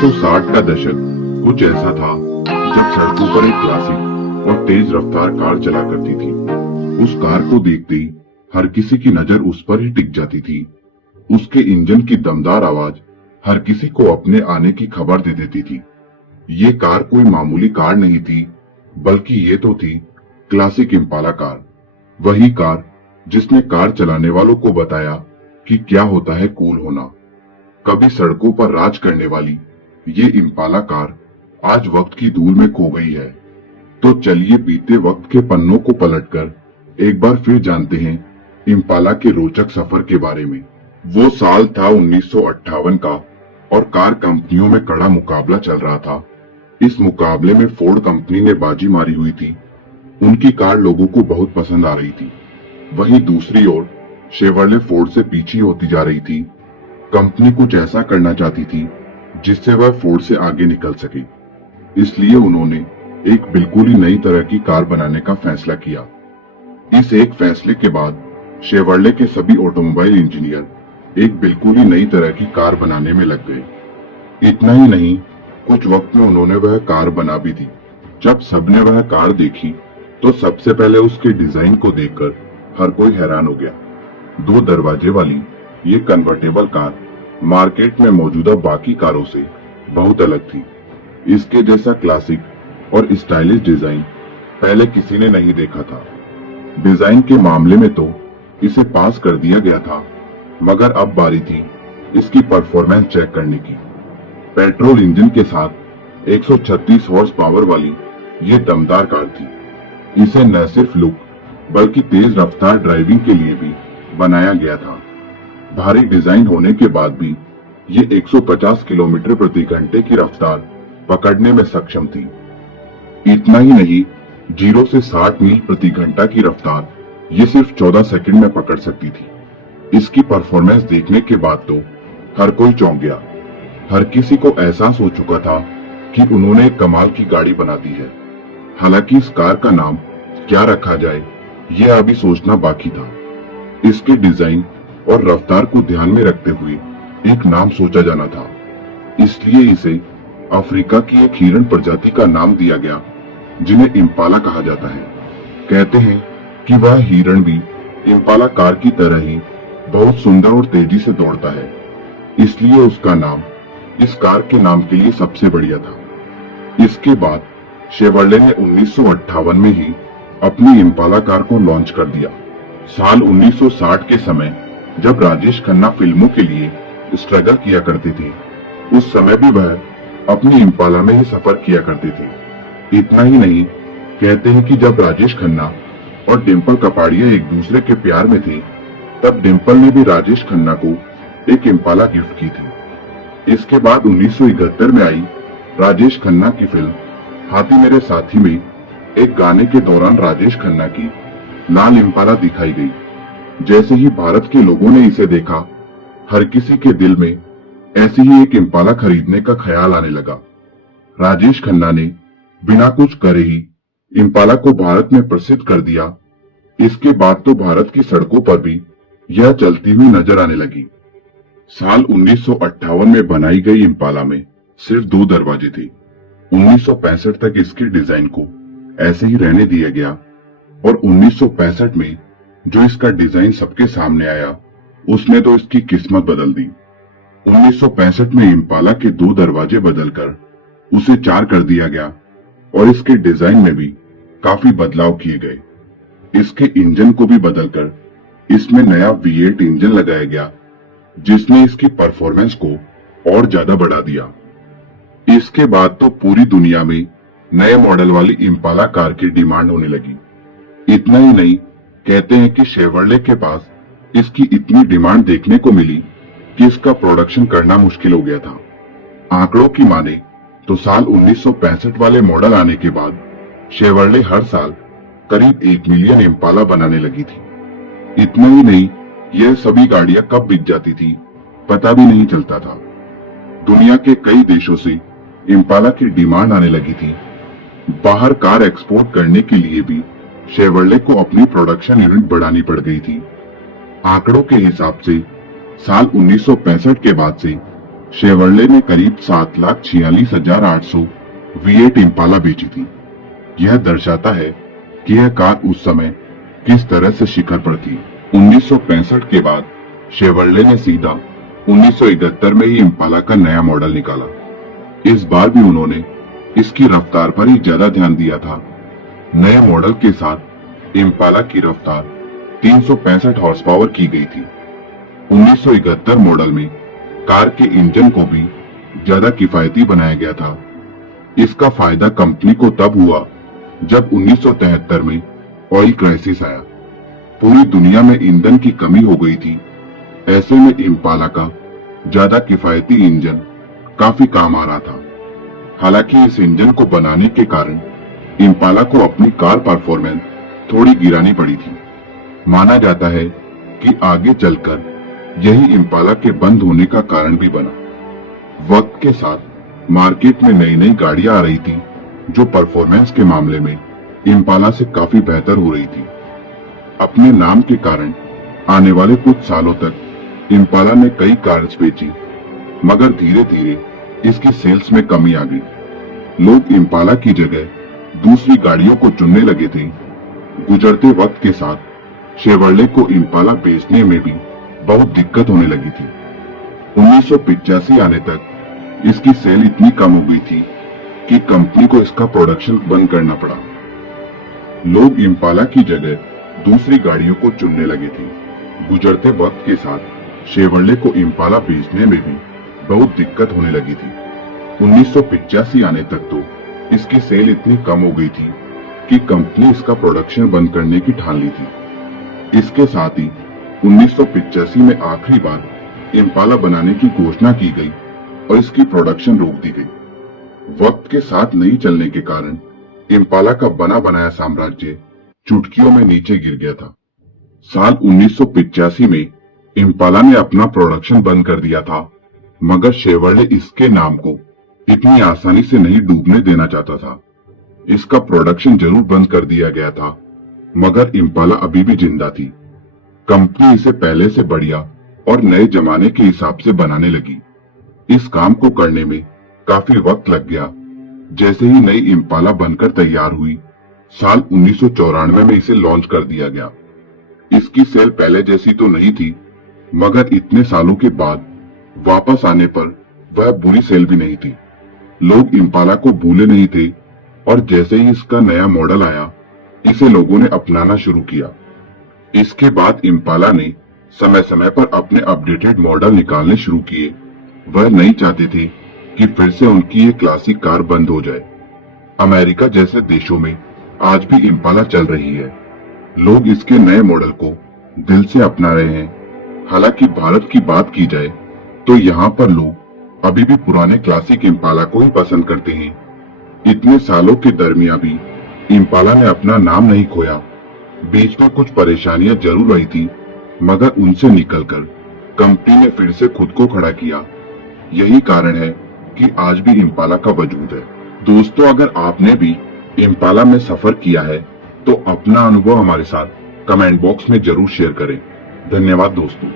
1960 का दशक कुछ ऐसा था जब सड़कों पर एक क्लासिक और तेज रफ्तार कार चला करती थी। उस कार को देखते ही हर किसी की नजर उस पर ही टिक जाती थी। उसके इंजन की दमदार आवाज हर किसी को अपने आने की खबर दे देती थी। ये कार कोई मामूली कार नहीं थी, बल्कि ये तो थी क्लासिक इम्पाला कार। वही कार जिसने कार चलाने वालों को बताया कि क्या होता है कूल होना। कभी सड़कों पर राज करने वाली ये इम्पाला कार आज वक्त की धूल में खो गई है। तो चलिए बीते वक्त के पन्नों को पलटकर एक बार फिर जानते हैं इम्पाला के रोचक सफर के बारे में। वो साल था 1958 का और कार कंपनियों में कड़ा मुकाबला चल रहा था। इस मुकाबले में फोर्ड कंपनी ने बाजी मारी हुई थी। उनकी कार लोगों को बहुत पसंद आ रही थी। वहीं दूसरी ओर शेवरले फोर्ड से पीछे होती जा रही थी। कंपनी कुछ ऐसा करना चाहती थी जिससे वह फोर्ड से आगे निकल सके। इसलिए उन्होंने एक बिल्कुल ही नई तरह की कार बनाने का फैसला किया। इस एक फैसले के बाद शेवरले के सभी ऑटोमोबाइल इंजीनियर एक बिल्कुल ही नई तरह की कार बनाने में लग गए। इतना ही नहीं, कुछ वक्त में उन्होंने वह कार बना भी दी। जब सबने वह कार देखी तो सबसे पहले उसके डिजाइन को देखकर हर कोई हैरान हो गया। 2 दरवाजे वाली ये कन्वर्टेबल कार मार्केट में मौजूदा बाकी कारों से बहुत अलग थी। इसके जैसा क्लासिक और स्टाइलिश डिजाइन पहले किसी ने नहीं देखा था। डिजाइन के मामले में तो इसे पास कर दिया गया था, मगर अब बारी थी इसकी परफॉर्मेंस चेक करने की। पेट्रोल इंजन के साथ 136 हॉर्स पावर वाली ये दमदार कार थी। इसे न सिर्फ लुक बल्कि तेज रफ्तार ड्राइविंग के लिए भी बनाया गया था। भारी डिजाइन होने के बाद भी ये 150 किलोमीटर प्रति घंटे की रफ्तार पकड़ने में सक्षम थी। इतना ही नहीं, 0 से 60 मील प्रति घंटा की रफ्तार ये सिर्फ 14 सेकंड में पकड़ सकती थी। इसकी परफॉर्मेंस देखने के बाद तो हर कोई चौंक गया। हर किसी को एहसास हो चुका था कि उन्होंने एक कमाल की गाड़ी बना दी है। हालांकि इस कार का नाम क्या रखा जाए यह अभी सोचना बाकी था। इसके डिजाइन और रफ्तार को ध्यान में रखते हुए एक नाम सोचा जाना था। इसलिए इसे अफ्रीका की एक हिरण प्रजाति का नाम दिया गया जिन्हें इम्पाला कहा जाता है। कहते हैं कि वह हिरण भी इम्पाला कार की तरह ही बहुत सुंदर और तेजी से दौड़ता है, इसलिए उसका नाम इस कार के नाम के लिए सबसे बढ़िया था। इसके बाद शेवरले ने 1958 में ही अपनी इम्पाला कार को लॉन्च कर दिया। साल 1960 के समय जब राजेश खन्ना फिल्मों के लिए स्ट्रगल किया करते थे, उस समय भी वह अपनी इम्पाला में ही सफर किया करते थे। इतना ही नहीं, कहते हैं कि जब राजेश खन्ना और डिम्पल कपाड़िया एक दूसरे के प्यार में थे, तब डिम्पल ने भी राजेश खन्ना को एक इम्पाला गिफ्ट की थी। इसके बाद 1971 में आई राजेश खन्ना की फिल्म हाथी मेरे साथी में एक गाने के दौरान राजेश खन्ना की लाल इम्पाला दिखाई गई। जैसे ही भारत के लोगों ने इसे देखा, हर किसी के दिल में ऐसी ही एक इम्पाला खरीदने का ख्याल आने लगा। राजेश खन्ना ने बिना कुछ करे ही इम्पाला को भारत में प्रसिद्ध कर दिया। इसके बाद तो भारत की सड़कों पर भी यह चलती हुई नजर आने लगी। साल 1958 में बनाई गई इम्पाला में सिर्फ 2 दरवाजे थे। 1965 तक इसके डिजाइन को ऐसे ही रहने दिया गया और 1965 में जो इसका डिजाइन सबके सामने आया, उसने तो इसकी किस्मत बदल दी। 1965 में इम्पाला के 2 दरवाजे बदलकर उसे 4 कर दिया गया और इसके डिजाइन में भी काफी बदलाव किए गए। इसके इंजन को भी बदलकर इसमें नया V8 इंजन लगाया गया, जिसने इसकी परफॉर्मेंस को और ज्यादा बढ़ा दिया। इसके बाद तो पूरी दुनिया में नए मॉडल वाली इम्पाला कार की डिमांड होने लगी। इतना ही नहीं, कहते हैं कि शेवरले के पास इसकी इतनी डिमांड देखने को मिली कि इसका प्रोडक्शन करना मुश्किल हो गया था। आंकड़ों की माने तो साल 1965 वाले मॉडल आने के बाद शेवरले हर साल करीब 1 मिलियन इम्पाला बनाने लगी थी। इतना ही नहीं, यह सभी गाड़ियां कब बिक जाती थी पता भी नहीं चलता था। दुनिया के कई देशों से इम्पाला की डिमांड आने लगी थी। बाहर कार एक्सपोर्ट करने के लिए भी शेवरले को अपनी प्रोडक्शन यूनिट बढ़ानी पड़ गई थी। आंकड़ों के हिसाब से साल 1965 के बाद से शेवर्ले ने करीब 7,46,800 V8 इम्पाला बेची थी। यह दर्शाता है कि यह कार उस समय किस तरह से शिखर पर थी। 1965 के बाद शेवर्ले ने सीधा 1971 में ही इम्पाला का नया मॉडल निकाला। इस बार भी उन्होंने इसकी रफ्तार पर ही ज्यादा ध्यान दिया था। नए मॉडल के साथ इम्पाला की रफ्तार 365 हॉर्स पावर की गई थी। 1971 मॉडल में कार के इंजन को भी ज्यादा किफायती बनाया गया था। इसका फायदा कंपनी को तब हुआ जब 1973 में ऑयल क्राइसिस आया। पूरी दुनिया में ईंधन की कमी हो गई थी। ऐसे में इम्पाला का ज्यादा किफायती इंजन काफी काम आ रहा था। हालांकि इस इंजन को बनाने के कारण इम्पाला को अपनी कार परफॉर्मेंस थोड़ी गिरानी पड़ी थी। माना जाता है कि आगे चलकर यही इम्पाला के बंद होने का कारण भी बना। वक्त के साथ मार्केट में नई नई गाड़ियां आ रही थी जो परफॉर्मेंस के मामले में इम्पाला से काफी बेहतर हो रही थी। अपने नाम के कारण आने वाले कुछ सालों तक इम्पाला ने कई कार्स बेची, मगर धीरे धीरे इसकी सेल्स में कमी आ गई। लोग इम्पाला की जगह दूसरी गाड़ियों को चुनने लगे थे। गुजरते वक्त के साथ शेवर्ले को इम्पाला बेचने में भी बहुत दिक्कत होने लगी थी। 1985 आने तक इसकी सेल इतनी कम हो गई थी कि कंपनी को इसका प्रोडक्शन बंद करना पड़ा। लोग इम्पाला की जगह दूसरी गाड़ियों को चुनने लगे थे। गुजरते वक्त के साथ शेवर्ले को इम्पाला बेचने में भी बहुत दिक्कत होने लगी थी। 1985 आने तक तो इसकी सेल इतनी कम हो गई थी कि कंपनी इसका प्रोडक्शन बंद करने की ठान ली थी। इसके साथ ही 1985 में आखिरी बार इम्पाला बनाने की घोषणा की गई और इसकी प्रोडक्शन रोक दी गई। वक्त के साथ नहीं चलने के कारण इम्पाला का बना बनाया साम्राज्य चुटकियों में नीचे गिर गया था। साल 1985 में इम्पाला ने अपना प्रोडक्शन बंद कर दिया था, मगर शेवर्ले इसके नाम को इतनी आसानी से नहीं डूबने देना चाहता था। इसका प्रोडक्शन जरूर बंद कर दिया गया था, मगर इम्पाला अभी भी जिंदा थी। कंपनी इसे पहले से बढ़िया और नए जमाने के हिसाब से बनाने लगी। इस काम को करने में काफी वक्त लग गया। जैसे ही नई इम्पाला बनकर तैयार हुई, साल 1994 में इसे लॉन्च कर दिया गया। इसकी सेल पहले जैसी तो नहीं थी, मगर इतने सालों के बाद वापस आने पर वह बुरी सेल भी नहीं थी। लोग इम्पाला को भूले नहीं थे और जैसे ही इसका नया मॉडल आया, इसे लोगों ने अपनाना शुरू किया। इसके बाद इम्पाला ने समय समय पर अपने अपडेटेड मॉडल निकालने शुरू किए। वह नहीं चाहते थे कि फिर से उनकी ये क्लासिक कार बंद हो जाए। अमेरिका जैसे देशों में आज भी इम्पाला चल रही है। लोग इसके नए मॉडल को दिल से अपना रहे हैं। हालांकि भारत की बात की जाए तो यहाँ पर लोग अभी भी पुराने क्लासिक इम्पाला को ही पसंद करते हैं। इतने सालों के दरमियान भी इम्पाला ने अपना नाम नहीं खोया। बीच में कुछ परेशानियां जरूर आई थी, मगर उनसे निकलकर कंपनी ने फिर से खुद को खड़ा किया। यही कारण है कि आज भी इम्पाला का वजूद है। दोस्तों, अगर आपने भी इम्पाला में सफर किया है तो अपना अनुभव हमारे साथ कमेंट बॉक्स में जरूर शेयर करें। धन्यवाद दोस्तों।